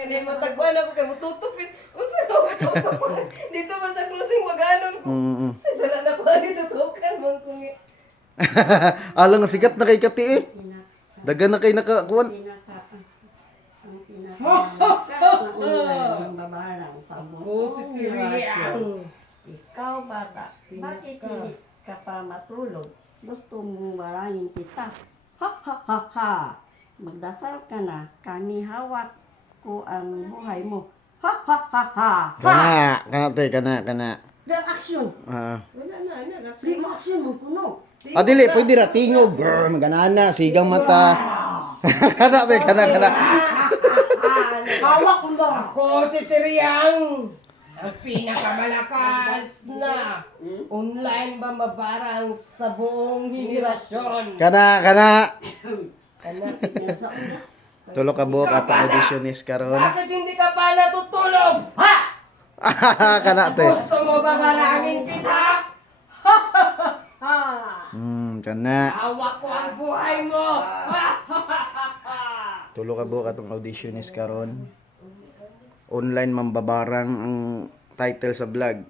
Kani matagwan ako kay mututupin. Unsa ka mututupin? Dito ba sa cruising maganon ko? Sa sala na ko dito tutukan man ko ni. Alang nga sikat na kay Kati eh. Dagan na kay nakakuan. Ang pinakalakas na ulan ng babarang sa buong henerasyon. Ikaw bata, bakit hindi ka pa matulog? Gusto mong marangin kita? Ha ha ha ha! Magdasal ka na, kami hawak ko ang buhay mo. Ha ha ha ha! Kana te, kana. Real action! Ah. Wala na ana. Real action mo kuno! Dili, pwede ra tingog. Brr, maganana, sigang mata. Kana te, kana. Hawak mo ako si Tiriang. Ang pinakamalakas na online mambabarang sa buong henerasyon. Kana. Kana, Tulo ka buok atong auditionist karon. bakit hindi ka pa natutulog? Ha? Kana te. Gusto mo ba marangin kita? Ha ha ha ha! Kana. Hawak ko ang buhay mo! Ha ha ha ha! Tulo ka buok atong auditionist karon. Online mambabarang ang title sa vlog.